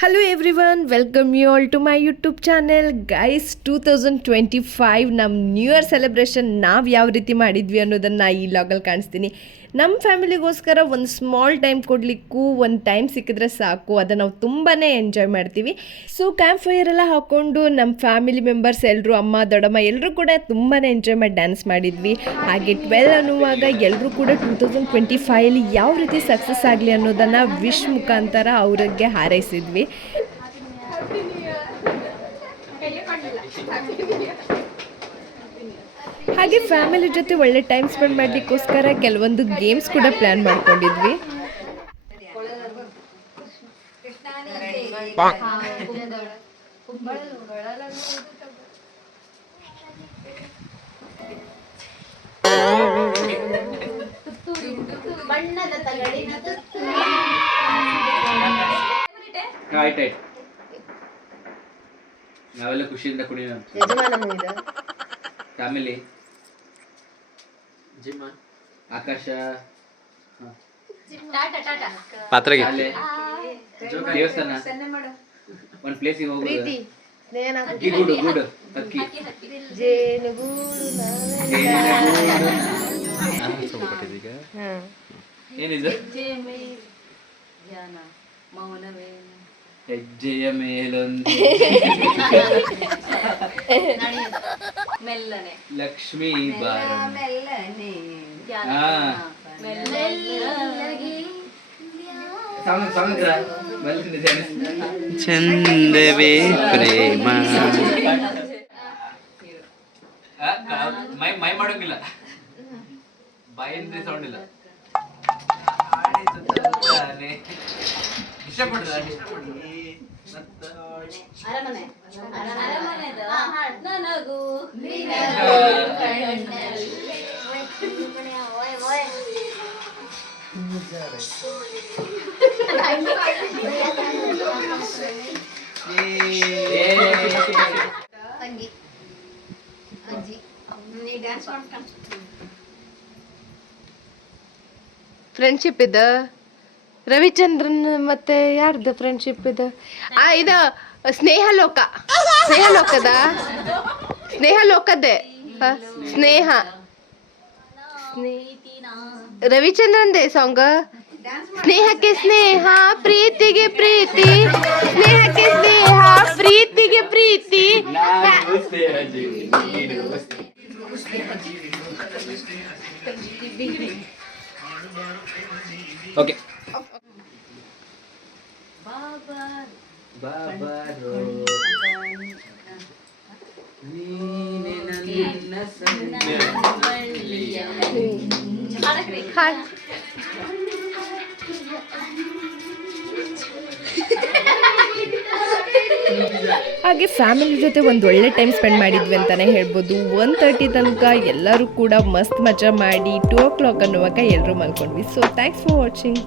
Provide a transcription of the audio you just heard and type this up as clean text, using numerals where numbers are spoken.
Hello everyone, welcome you all to my YouTube channel. Guys, 2025 ನಮ್ಮ new year celebration ನಾವು ಯಾವ ರೀತಿ ಮಾಡಿದ್ವಿ ಅನ್ನೋದನ್ನು ಈ ಲಾಗಲ್ಲಿ ಕಾಣಿಸ್ತೀನಿ. ನಮ್ಮ ಫ್ಯಾಮಿಲಿಗೋಸ್ಕರ ಒಂದು ಸ್ಮಾಲ್ ಟೈಮ್ ಕೊಡಲಿಕ್ಕೂ ಒಂದು ಟೈಮ್ ಸಿಕ್ಕಿದ್ರೆ ಸಾಕು, ಅದನ್ನು ನಾವು ತುಂಬಾ ಎಂಜಾಯ್ ಮಾಡ್ತೀವಿ. ಸೊ ಕ್ಯಾಂಪ್ ಫೈರ್ ಎಲ್ಲ ಹಾಕ್ಕೊಂಡು ನಮ್ಮ ಫ್ಯಾಮಿಲಿ ಮೆಂಬರ್ಸ್ ಎಲ್ಲರೂ, ಅಮ್ಮ ದೊಡ್ಡಮ್ಮ ಎಲ್ಲರೂ ಕೂಡ ತುಂಬಾ ಎಂಜಾಯ್ ಮಾಡಿ ಡ್ಯಾನ್ಸ್ ಮಾಡಿದ್ವಿ. ಹಾಗೆ 12 ಅನ್ನುವಾಗ ಎಲ್ಲರೂ ಕೂಡ 2025 ಯಾವ ರೀತಿ ಸಕ್ಸಸ್ ಆಗಲಿ ಅನ್ನೋದನ್ನು ವಿಶ್ ಮುಖಾಂತರ ಅವ್ರಿಗೆ ಹಾರೈಸಿದ್ವಿ. ಹಾಗೆ ಫ್ಯಾಮಿಲಿ ಜೊತೆ ಒಳ್ಳೆ ಟೈಮ್ ಸ್ಪೆಂಡ್ ಮಾಡಲಿಕ್ಕೋಸ್ಕರ ಕೆಲವೊಂದು ಗೇಮ್ಸ್ ಕೂಡ ಪ್ಲ್ಯಾನ್ ಮಾಡ್ಕೊಂಡಿದ್ವಿ. ನಾವೆಲ್ಲ ಖುಷಿಯಿಂದ ಕುಡಿಯೋಣ. ಫ್ಯಾಮಿಲಿ ಜಿಮ್ ಆಕಾಶ ಪಾತ್ರೆಗೆ ದೇವಸ್ಥಾನ ಒಂದು ಪ್ಲೇಸಿಗೆ ಹೋಗೋದು. ಗೂಡು ಗೂಡು ಅಕ್ಕಿ ಏನಿದು ಹೆಜ್ಜೆಯ ಮೇಲೊಂದು ಲಕ್ಷ್ಮೀ ಬಾರನೆ ಚಂದವೇ ಪ್ರೇಮ ಮೈ ಮಾಡೋಂಗಿಲ್ಲ, ಬಾಯಿಂದ ಸೌಂಡ್ ಇಲ್ಲ. ಫ್ರೆಂಡ್ಶಿಪ್ ಇದೆ ರವಿಚಂದ್ರನ್ ಮತ್ತೆ ಯಾರ್ದು ಫ್ರೆಂಡ್ಶಿಪ್ ಇದೆ? ಇದು ಸ್ನೇಹಲೋಕ, ಸ್ನೇಹಲೋಕದ್ದೇ ಸ್ನೇಹ ರವಿಚಂದ್ರನ್ದೇ ಸಾಂಗ್. ಸ್ನೇಹಕ್ಕೆ ಸ್ನೇಹ, ಪ್ರೀತಿಗೆ ಪ್ರೀತಿ, ಸ್ನೇಹಕ್ಕೆ ಸ್ನೇಹ, ಪ್ರೀತಿಗೆ ಪ್ರೀತಿ. ಓಕೆ ಬಾಬಾರೋ ನೀನೆ ನನ್ನ ಸಂಗಳ್ಳಿಯ ಹಾಗೆ ಫ್ಯಾಮಿಲಿ ಜೊತೆ ಒಂದು ಒಳ್ಳೆ ಟೈಮ್ ಸ್ಪೆಂಡ್ ಮಾಡಿದ್ವಿ ಅಂತಲೇ ಹೇಳ್ಬೋದು. 1:30 ತನಕ ಎಲ್ಲರೂ ಕೂಡ ಮಸ್ತ್ ಮಜಾ ಮಾಡಿ 2 o'clock ಅನ್ನುವಾಗ ಎಲ್ಲರೂ ಮಲ್ಕೊಂಡ್ವಿ. So thanks for watching.